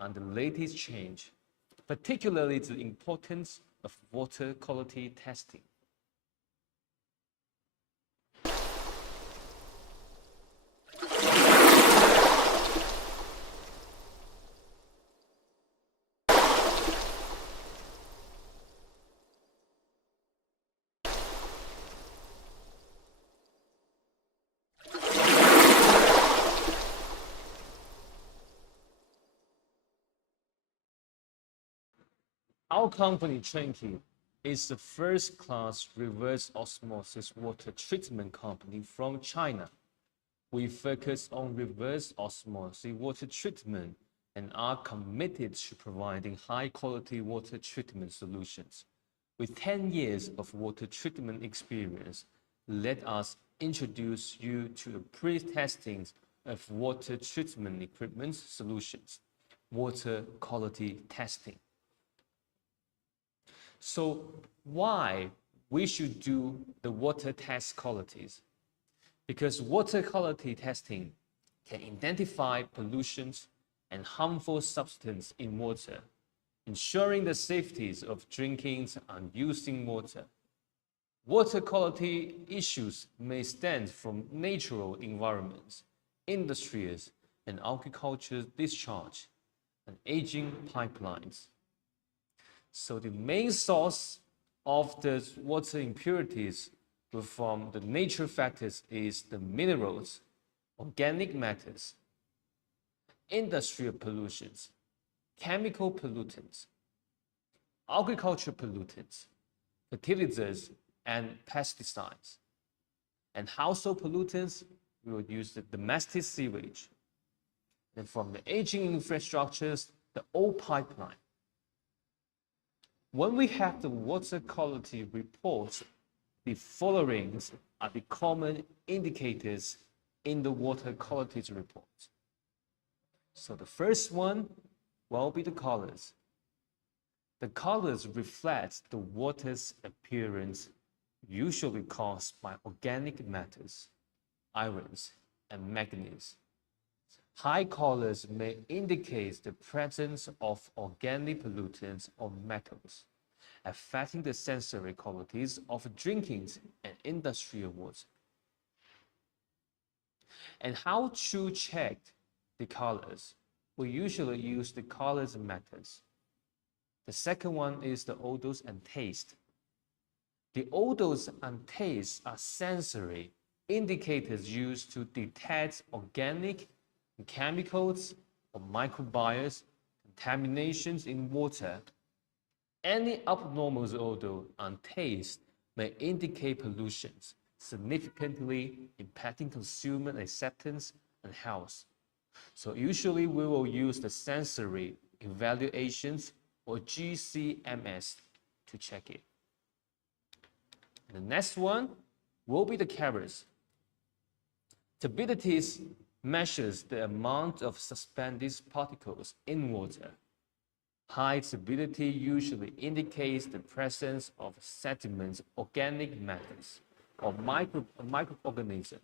and the latest change, particularly the importance of water quality testing. Our company, Chunke, is the first-class reverse osmosis water treatment company from China. We focus on reverse osmosis water treatment and are committed to providing high-quality water treatment solutions. With 10 years of water treatment experience, let us introduce you to the pre-testing of water treatment equipment solutions, water quality testing. So why we should do the water test qualities? Because water quality testing can identify pollutions and harmful substances in water, ensuring the safety of drinking and using water. Water quality issues may stem from natural environments, industries, and agricultural discharge, and aging pipelines. So the main source of the water impurities from the nature factors is the minerals, organic matters, industrial pollutions, chemical pollutants, agricultural pollutants, fertilizers, and pesticides. And household pollutants, we would use the domestic sewage. And from the aging infrastructures, the old pipeline. When we have the water quality reports, the following are the common indicators in the water quality report. So the first one will be the colors. The colors reflect the water's appearance, usually caused by organic matters, irons, and manganese. High colors may indicate the presence of organic pollutants or metals, affecting the sensory qualities of drinking and industrial water. And how to check the colors? We usually use the colors methods. The second one is the odors and taste. The odors and taste are sensory indicators used to detect organic chemicals or microbes, contaminations in water. Any abnormal odor and taste may indicate pollutions, significantly impacting consumer acceptance and health. So usually we will use the sensory evaluations or GCMS to check it. The next one will be the carriers. Turbidity measures the amount of suspended particles in water. High turbidity usually indicates the presence of sediments, organic matters, or microorganisms.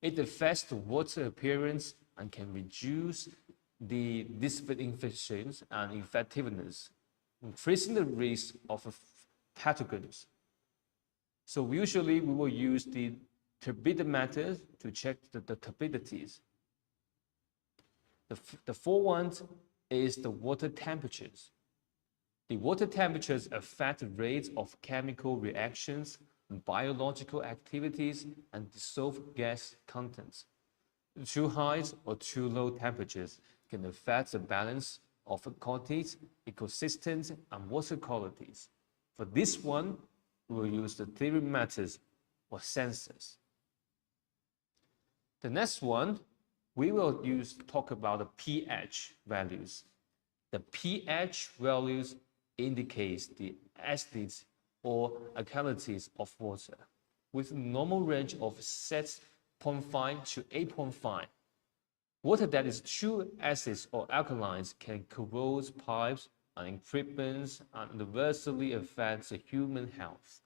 It affects the water appearance and can reduce the disinfections and effectiveness, increasing the risk of pathogens. So usually we will use the turbidity method to check the turbidities. The fourth one is the water temperatures. The water temperatures affect the rates of chemical reactions, biological activities, and dissolved gas contents. Too high or too low temperatures can affect the balance of quantities, ecosystems, and water qualities. For this one, we will use the theory methods or sensors. The next one, we will talk about the pH values. The pH values indicates the acidities or alkalities of water with a normal range of 6.5 to 8.5. Water that is too acid or alkalines can corrode pipes and equipment and adversely affect the human health.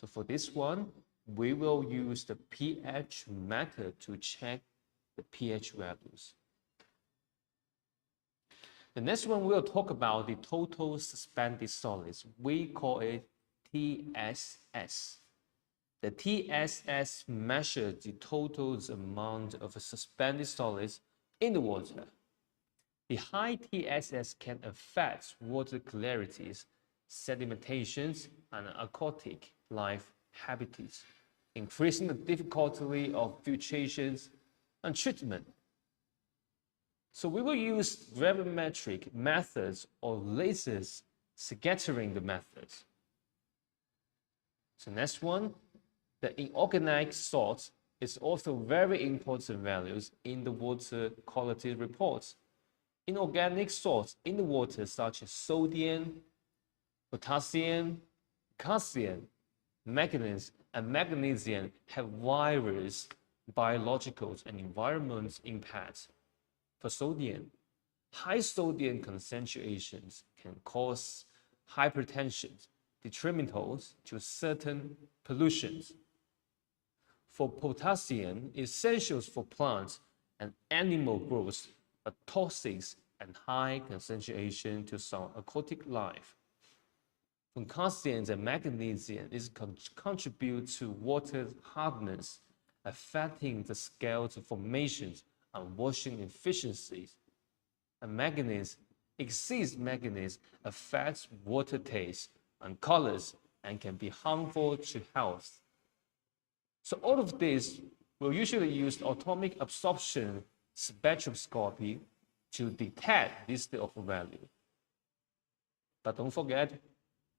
So for this one, we will use the pH method to check the pH values. The next one we'll talk about the total suspended solids. We call it TSS. The TSS measures the total amount of suspended solids in the water. The high TSS can affect water clarities, sedimentations, and aquatic life habitats, increasing the difficulty of filtrations and treatment. So we will use gravimetric methods or lasers scattering the methods. So next one, the inorganic salts is also very important values in the water quality reports. Inorganic salts in the water such as sodium, potassium, calcium, manganese, and magnesium have various biological and environmental impacts. For sodium, high sodium concentrations can cause hypertension, detrimental to certain pollutions. For potassium, essentials for plants and animal growth, are toxic and high concentration to some aquatic life. For calcium and magnesium is contribute to water hardness, affecting the scales formations and washing efficiencies. And manganese, excess manganese affects water taste and colors and can be harmful to health. So all of this will usually use atomic absorption spectroscopy to detect this state of value. But don't forget,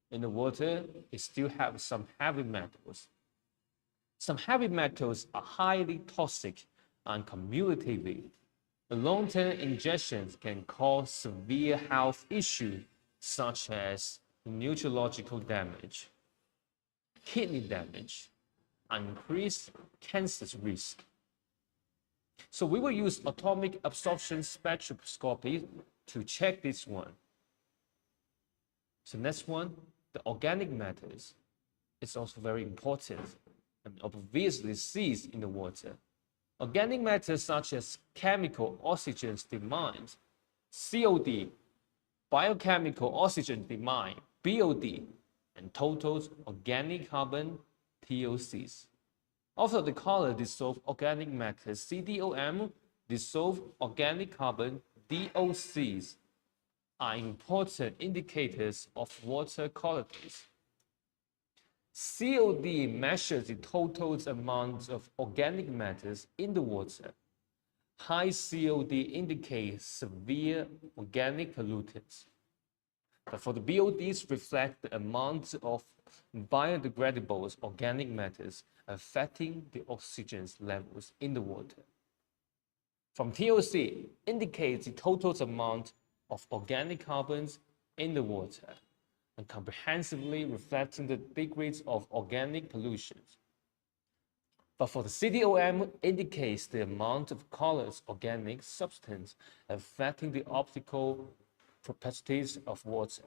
in the water, it still have some heavy metals. Some heavy metals are highly toxic and cumulatively. Long-term ingestions can cause severe health issues such as neurological damage, kidney damage, and increased cancer risk. So we will use atomic absorption spectroscopy to check this one. So next one, the organic matters is also very important and obviously sees in the water. Organic matters such as chemical oxygen demand, COD, biochemical oxygen demand, BOD, and total organic carbon, TOCs. Also, the color dissolved organic matter, CDOM, dissolved organic carbon, DOCs, are important indicators of water qualities. COD measures the total amount of organic matters in the water. High COD indicates severe organic pollutants. But for the BODs reflect the amount of biodegradable organic matters affecting the oxygen levels in the water. From TOC indicates the total amount of organic carbons in the water and comprehensively reflecting the degrees of organic pollutions. But for the CDOM indicates the amount of colorless organic substance affecting the optical properties of water.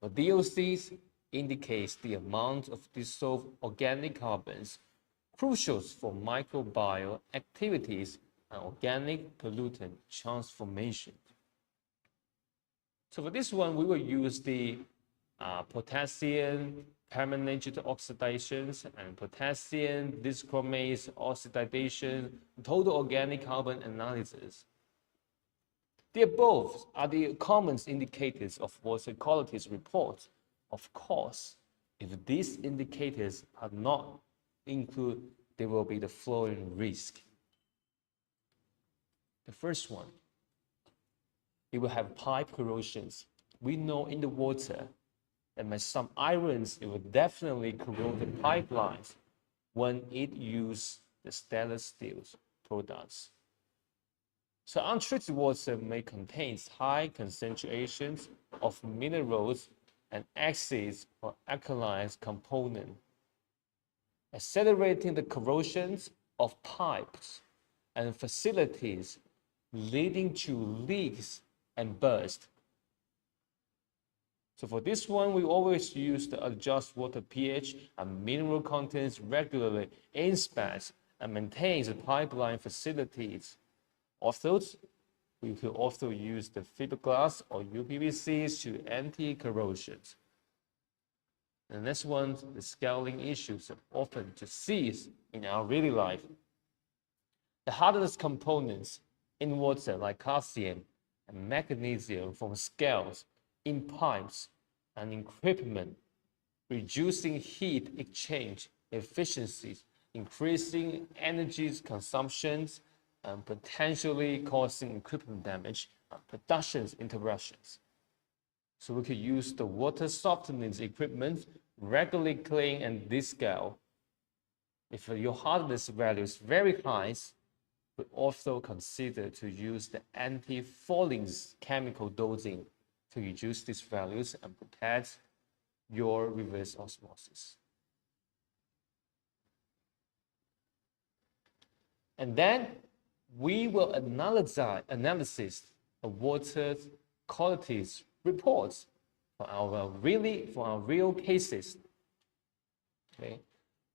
For DOCs indicates the amount of dissolved organic carbons crucial for microbial activities and organic pollutant transformation. So for this one, we will use the potassium permanganate oxidations and potassium dischromate oxidation, total organic carbon analysis. The above are the common indicators of water qualities reports. Of course, if these indicators are not included, there will be the following risk. The first one, it will have pipe corrosions. We know in the water that some irons, it will definitely corrode the pipelines when it uses the stainless steel products. So untreated water may contain high concentrations of minerals and acids or alkaline components, accelerating the corrosions of pipes and facilities, leading to leaks and bursts. So for this one, we always use the adjust water pH and mineral contents regularly, inspect and maintain the pipeline facilities. Also, We could also use the fiberglass or UPVCs to anti-corrosion. The next one, the scaling issues are often to see in our daily life. The hardest components in water like calcium and magnesium from scales in pipes and equipment, reducing heat exchange efficiencies, increasing energy consumptions, and potentially causing equipment damage and production interruptions. So we could use the water softening equipment, regularly clean and descale. If your hardness value is very high, we also consider to use the anti-fouling chemical dosing to reduce these values and protect your reverse osmosis. And then we will analysis of water qualities reports for our real cases. Okay.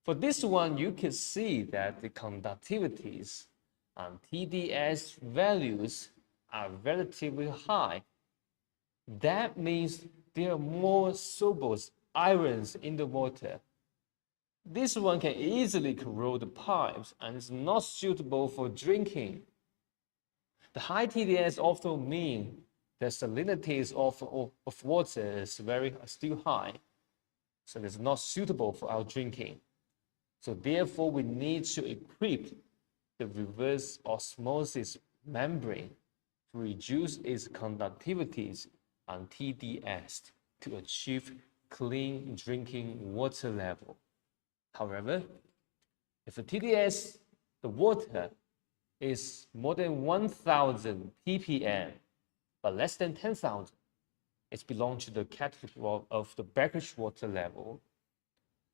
For this one, you can see that the conductivities and TDS values are relatively high. That means there are more soluble irons in the water. This one can easily corrode the pipes and is not suitable for drinking. The high TDS also mean the salinity of water is still high, so it's not suitable for our drinking. So therefore, we need to equip the reverse osmosis membrane to reduce its conductivities and TDS to achieve clean drinking water level. However, if the TDS, the water, is more than 1,000 ppm, but less than 10,000, it belongs to the category of the brackish water level,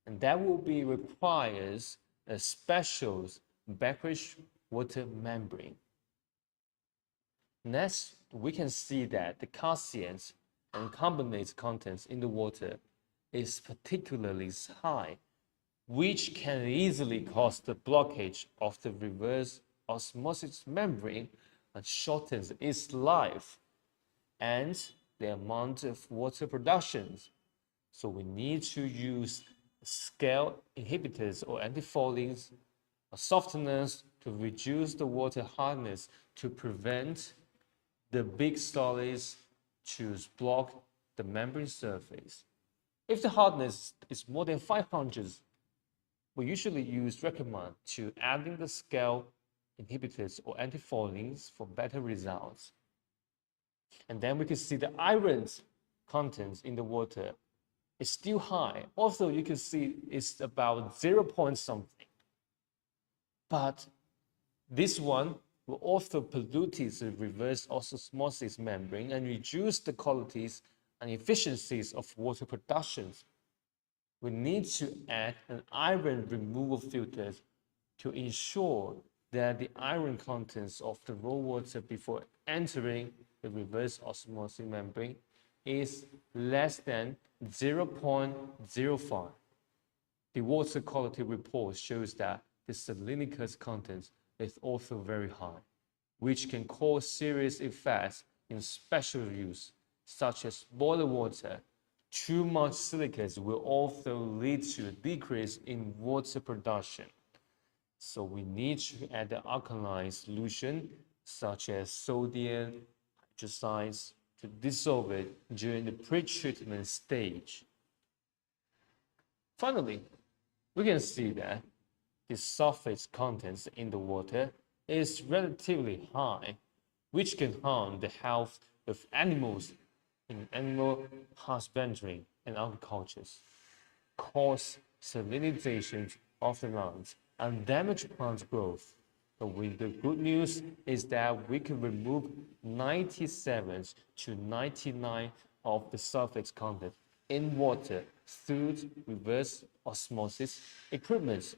and that will be requires a special brackish water membrane. Next, we can see that the calcium and carbonate contents in the water is particularly high, which can easily cause the blockage of the reverse osmosis membrane and shortens its life and the amount of water productions. So we need to use scale inhibitors or antifoulings or softeners to reduce the water hardness to prevent the big solids to block the membrane surface. If the hardness is more than 500, we usually recommend to adding the scale inhibitors or antifoulings for better results. And then we can see the iron contents in the water is still high. Also, you can see it's about 0 point something. But this one will also pollute the reverse osmosis membrane and reduce the qualities and efficiencies of water productions. We need to add an iron removal filter to ensure that the iron contents of the raw water before entering the reverse osmosis membrane is less than 0.05. The water quality report shows that the salinicous content is also very high, which can cause serious effects in special use, such as boiler water. Too much silicates will also lead to a decrease in water production. So we need to add the alkaline solution, such as sodium hydroxides, to dissolve it during the pre-treatment stage. Finally, we can see that the sulfate contents in the water is relatively high, which can harm the health of animals in animal husbandry and agriculture, cause salinization of the lungs, and damage plant growth. But with the good news is that we can remove 97 to 99 of the sulfate content in water through reverse osmosis equipment,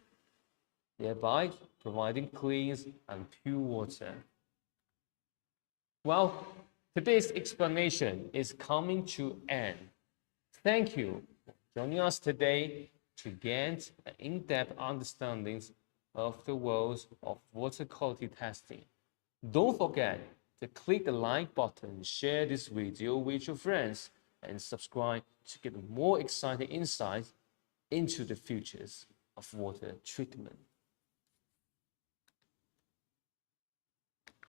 thereby providing clean and pure water. Well, today's explanation is coming to end. Thank you for joining us today to gain an in-depth understanding of the world of water quality testing. Don't forget to click the like button, share this video with your friends, and subscribe to get more exciting insights into the futures of water treatment.